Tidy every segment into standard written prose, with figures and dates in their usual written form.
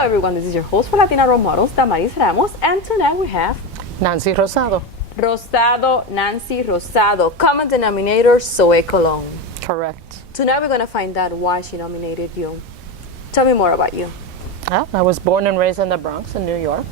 Hello everyone, this is your host for Latina role models, Damaris Ramos, and tonight we have Nancy Rosado. Rosado, Nancy Rosado, common denominator, Zoe Colon. Correct. Tonight we're going to find out why she nominated you. Tell me more about you. Well, I was born and raised in the Bronx in New York.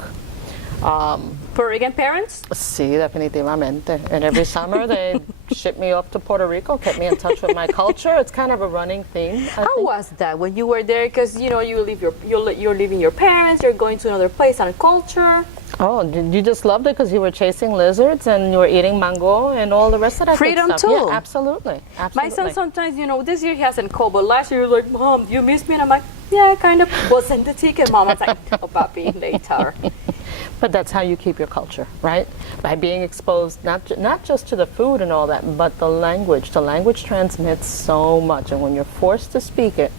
Puerto Rican parents? Sí, definitivamente. And every summer they shipped me off to Puerto Rico, kept me in touch with my culture. It's kind of a running theme. How was that when you were there? Because you know you're leaving your parents, you're going to another place and culture. Oh, you just loved it because you were chasing lizards and you were eating mango and all the rest of that good Freedom stuff. too. Yeah, absolutely. My son sometimes, this year he hasn't called, but last year he was like, Mom, do you miss me? And I'm like, yeah, kind of. Well, send the ticket, Mom. I was like, oh, papi, later. But that's how you keep your culture, right? By being exposed not just to the food and all that, but the language. The language transmits so much, and when you're forced to speak it,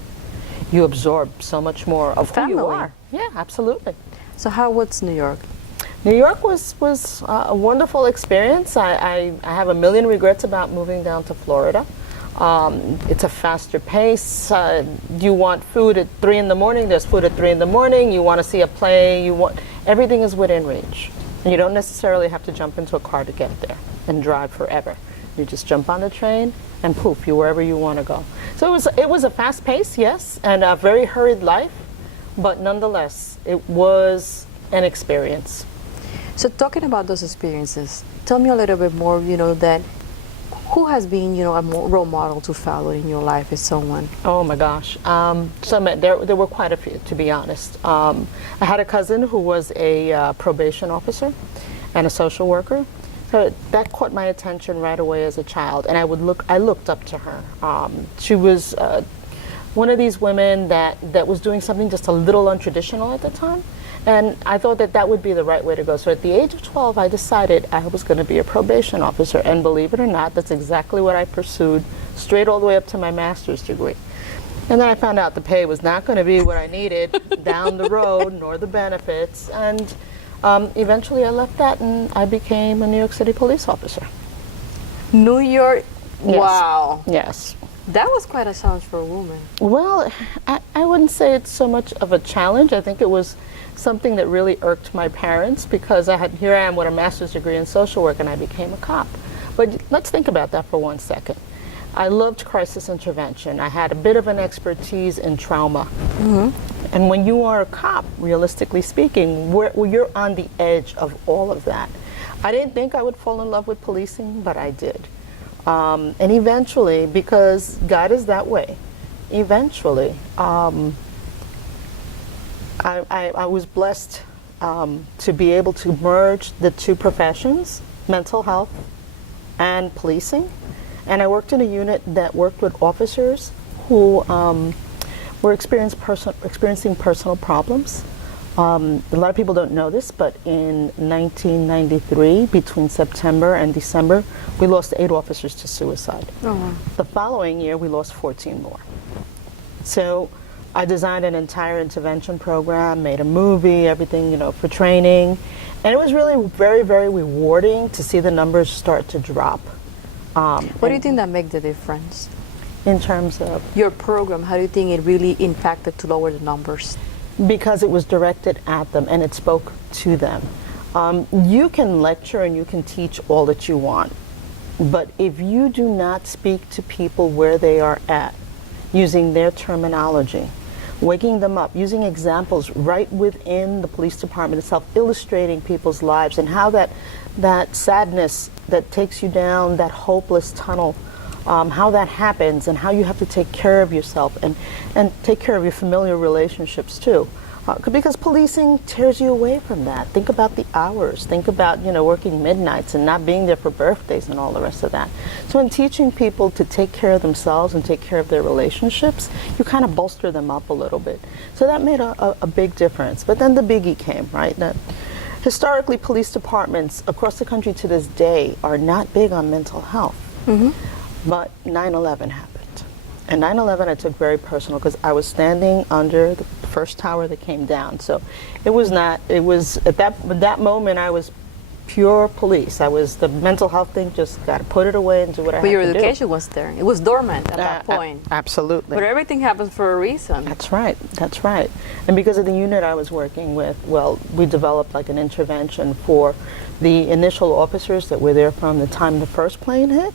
you absorb so much more of who you are. Yeah, absolutely. So how was New York? New York was a wonderful experience. I have a million regrets about moving down to Florida. It's a faster pace. You want food at 3 in the morning, there's food at 3 in the morning. You want to see a play, everything is within reach. And you don't necessarily have to jump into a car to get there and drive forever. You just jump on the train and poof, you're wherever you want to go. So it was a fast pace, yes, and a very hurried life, but nonetheless, it was an experience. So talking about those experiences, tell me a little bit more, that who has been, a role model to follow in your life as someone? Oh my gosh. There were quite a few, to be honest. I had a cousin who was a probation officer and a social worker. So that caught my attention right away as a child, and I looked up to her. She was one of these women that was doing something just a little untraditional at the time. And I thought that would be the right way to go. So at the age of 12, I decided I was going to be a probation officer. And believe it or not, that's exactly what I pursued, straight all the way up to my master's degree. And then I found out the pay was not going to be what I needed down the road, nor the benefits. And eventually I left that and I became a New York City police officer. New York? Yes. Wow. Yes. That was quite a challenge for a woman. Well, I wouldn't say it's so much of a challenge. I think it was something that really irked my parents because here I am with a master's degree in social work and I became a cop. But let's think about that for 1 second. I loved crisis intervention. I had a bit of an expertise in trauma. Mm-hmm. And when you are a cop, realistically speaking, you're on the edge of all of that. I didn't think I would fall in love with policing, but I did. And eventually, because God is that way, eventually, I was blessed to be able to merge the two professions, mental health and policing. And I worked in a unit that worked with officers who were experiencing personal problems. A lot of people don't know this, but in 1993, between September and December, we lost 8 officers to suicide. Oh, wow. The following year, we lost 14 more. So I designed an entire intervention program, made a movie, everything, for training. And it was really very, very rewarding to see the numbers start to drop. What do you think that made the difference? In terms of? Your program, how do you think it really impacted to lower the numbers? Because it was directed at them and it spoke to them. You can lecture and you can teach all that you want, but if you do not speak to people where they are at, using their terminology, waking them up, using examples right within the police department itself, illustrating people's lives and how that sadness that takes you down that hopeless tunnel, how that happens and how you have to take care of yourself and take care of your familiar relationships too. Because policing tears you away from that. Think about the hours. Think about, working midnights and not being there for birthdays and all the rest of that. So in teaching people to take care of themselves and take care of their relationships, you kind of bolster them up a little bit. So that made a big difference. But then the biggie came, right? That historically, police departments across the country to this day are not big on mental health. Mm-hmm. But 9/11 happened. And 9/11 I took very personal because I was standing under the first tower that came down. So it was at that moment I was pure police. I was the mental health thing, just got to put it away and do what I had But your to do. education was there. It was dormant at that point. Absolutely. But everything happens for a reason. That's right. That's right. And because of the unit I was working with, well, we developed like an intervention for the initial officers that were there from the time the first plane hit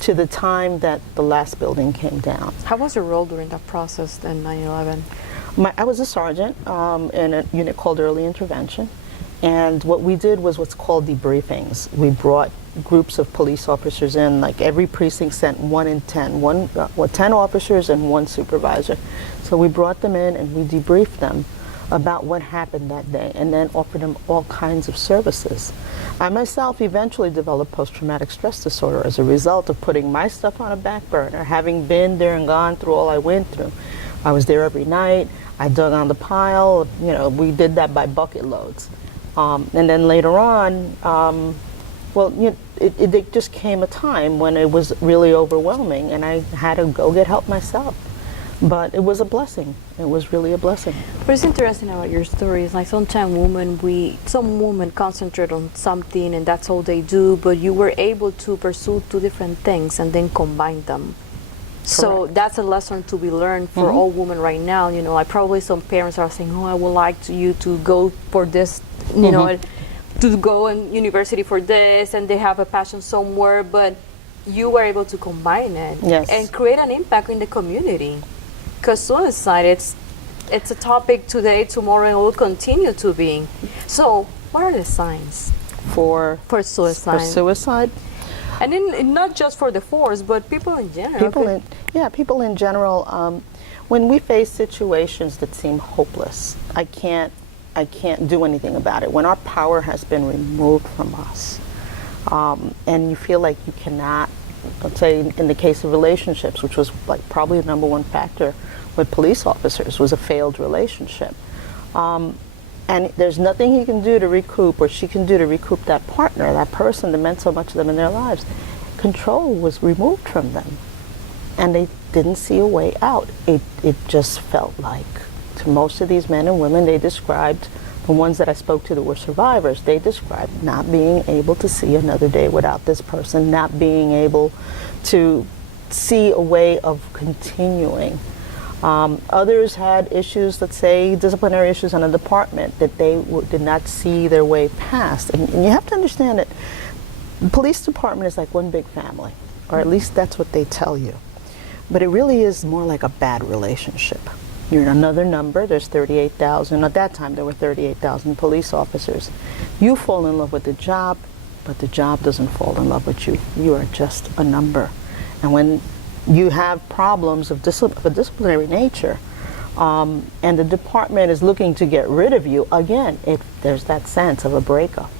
to the time that the last building came down. How was your role during that process in 9/11? I was a sergeant in a unit called Early Intervention. And what we did was what's called debriefings. We brought groups of police officers in, like every precinct sent 1 in 10, 10 officers and 1 supervisor. So we brought them in and we debriefed them about what happened that day and then offered them all kinds of services. I myself eventually developed post-traumatic stress disorder as a result of putting my stuff on a back burner, having been there and gone through all I went through. I was there every night. I dug on the pile. You know, we did that by bucket loads. And then later on, well, you know, it just came a time when it was really overwhelming and I had to go get help myself. But it was a blessing. It was really a blessing. What is interesting about your story is like sometimes some women concentrate on something and that's all they do, but you were able to pursue 2 different things and then combine them. So Correct. that's a lesson to be learned for all women right now. You know, like probably some parents are saying, "Oh, I would like you to go for this," you know, to go in university for this, and they have a passion somewhere, but you were able to combine it and create an impact in the community. Because suicide, it's a topic today, tomorrow, and will continue to be. So, what are the signs For suicide? For suicide? And not just for the force, but people in general. People in general. When we face situations that seem hopeless, I can't do anything about it. When our power has been removed from us, and you feel like you cannot, let's say in the case of relationships, which was like probably the #1 factor with police officers, was a failed relationship. And there's nothing he can do to recoup, or she can do to recoup that partner, that person that meant so much to them in their lives. Control was removed from them, and they didn't see a way out. It just felt like, to most of these men and women, they described, the ones that I spoke to that were survivors, they described not being able to see another day without this person, not being able to see a way of continuing. Others had issues, let's say disciplinary issues in a department that they did not see their way past. And you have to understand that the police department is like one big family, or at least that's what they tell you. But it really is more like a bad relationship. You're another number, there's 38,000, at that time there were 38,000 police officers. You fall in love with the job, but the job doesn't fall in love with you. You are just a number. And when you have problems of a disciplinary nature, and the department is looking to get rid of you, again, there's that sense of a breakup.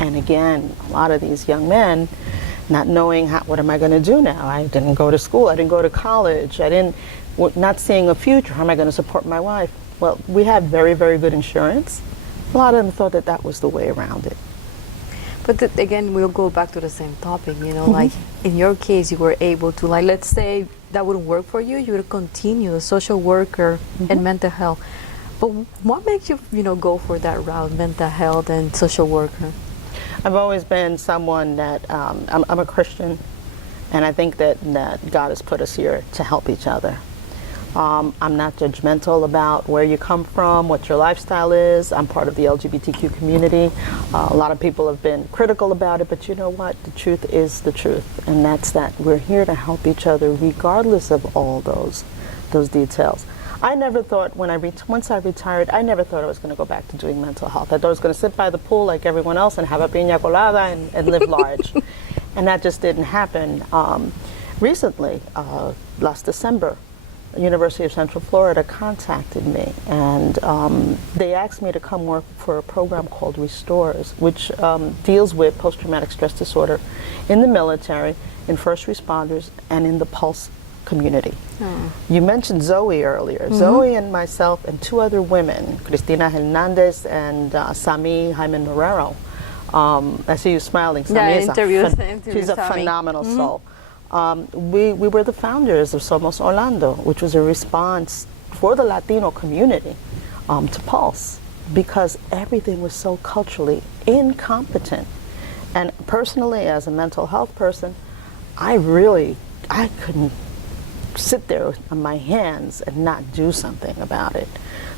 And again, a lot of these young men, not knowing what am I going to do now? I didn't go to school, I didn't go to college, not seeing a future, how am I going to support my wife? Well, we had very, very good insurance. A lot of them thought that that was the way around it. But again, we'll go back to the same topic, you know, like in your case, you were able to, like, let's say that wouldn't work for you, you would continue a social worker and mental health. But what makes you, go for that route, mental health and social worker? I've always been someone that, I'm a Christian, and I think that God has put us here to help each other. I'm not judgmental about where you come from, what your lifestyle is. I'm part of the LGBTQ community. A lot of people have been critical about it, but you know what? The truth is the truth, and that's that we're here to help each other regardless of all those details. I never thought once I retired, I never thought I was going to go back to doing mental health. I thought I was going to sit by the pool like everyone else and have a piña colada and live large. And that just didn't happen. Recently, last December, the University of Central Florida contacted me, and they asked me to come work for a program called Restores, which deals with post-traumatic stress disorder in the military, in first responders, and in the Pulse community. You mentioned Zoe earlier. Zoe and myself and 2 other women, Cristina Hernandez and Sami Jaime Norero. I see you smiling. Sami she's a phenomenal soul. We were the founders of Somos Orlando, which was a response for the Latino community to Pulse. because everything was so culturally incompetent. And personally, as a mental health person, I couldn't sit there on my hands and not do something about it.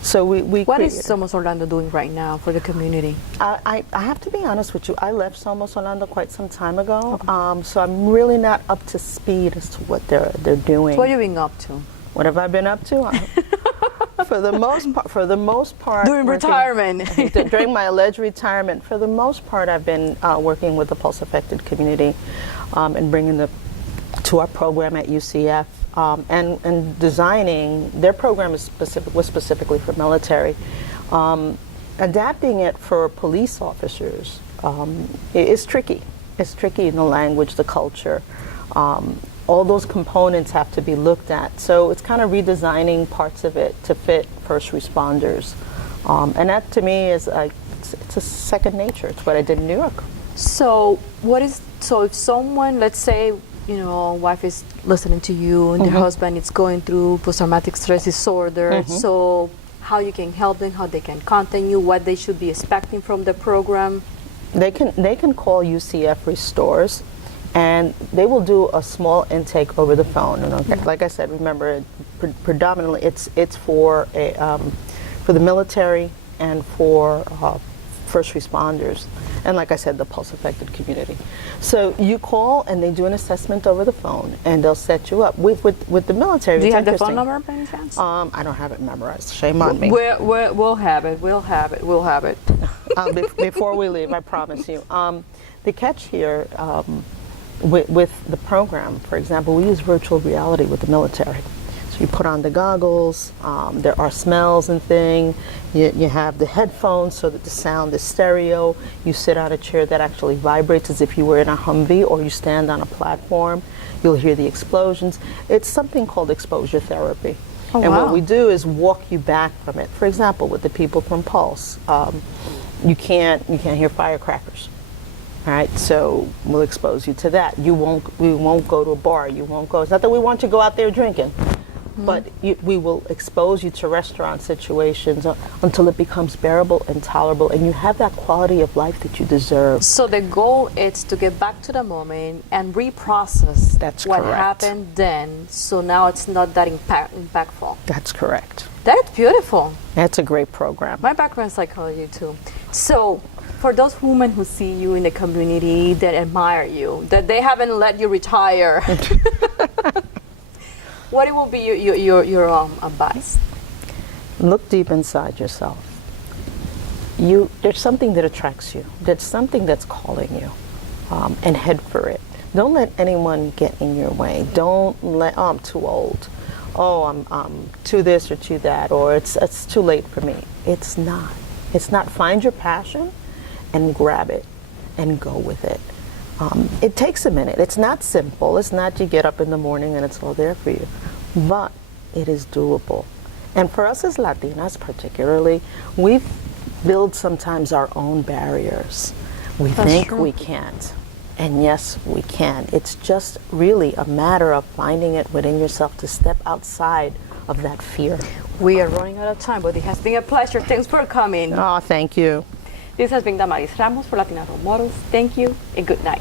So we What is Somos Orlando doing right now for the community? I have to be honest with you. I left Somos Orlando quite some time ago, so I'm really not up to speed as to what they're doing. So what are you being up to? What have I been up to? For the most part, During retirement. During my alleged retirement, for the most part, I've been working with the pulse-affected community and bringing to our program at UCF and designing. Their program was specifically for military. Adapting it for police officers is tricky. It's tricky in the language, the culture. All those components have to be looked at. So it's kind of redesigning parts of it to fit first responders. And that to me is it's a second nature. It's what I did in New York. So if someone, let's say, wife is listening to you and their husband is going through post-traumatic stress disorder, so how you can help them, how they can contact you, what they should be expecting from the program? They can call UCF Restores, and they will do a small intake over the phone. And like I said, remember, predominantly it's for the military and for first responders, and like I said, the pulse-affected community. So you call, and they do an assessment over the phone, and they'll set you up. With the military, do you have the interesting. phone number by any chance? I don't have it memorized. Shame on me. We'll have it. We'll have it. Before we leave, I promise you. The catch here with the program, for example, we use virtual reality with the military. So you put on the goggles, there are smells and things, you have the headphones so that the sound is stereo, you sit on a chair that actually vibrates as if you were in a Humvee, or you stand on a platform, you'll hear the explosions. It's something called exposure therapy. Oh, and wow. what we do is walk you back from it. For example, with the people from Pulse, you can't hear firecrackers. All right, so we'll expose you to that. We won't go to a bar. You won't go. It's not that we want you to go out there drinking, but we will expose you to restaurant situations until it becomes bearable and tolerable, and you have that quality of life that you deserve. So the goal is to get back to the moment and reprocess what correct. happened then. So now it's not that impactful. That's correct. That's beautiful. That's a great program. My background is psychology too. So for those women who see you in the community, that admire you, that they haven't let you retire, what will be your advice? Look deep inside yourself. There's something that attracts you. There's something that's calling you, and head for it. Don't let anyone get in your way. Don't let, I'm too old. Oh, I'm too this or too that, or it's too late for me. It's not. It's not. Find your passion and grab it and go with it. It takes a minute. It's not simple. It's not you get up in the morning and it's all there for you. But it is doable. And for us as Latinas particularly, we build sometimes our own barriers. We think we can't. And yes, we can. It's just really a matter of finding it within yourself to step outside of that fear. We are running out of time, but it has been a pleasure. Thanks for coming. Oh, thank you. This has been Damaris Ramos for Latina Role Models. Thank you and good night.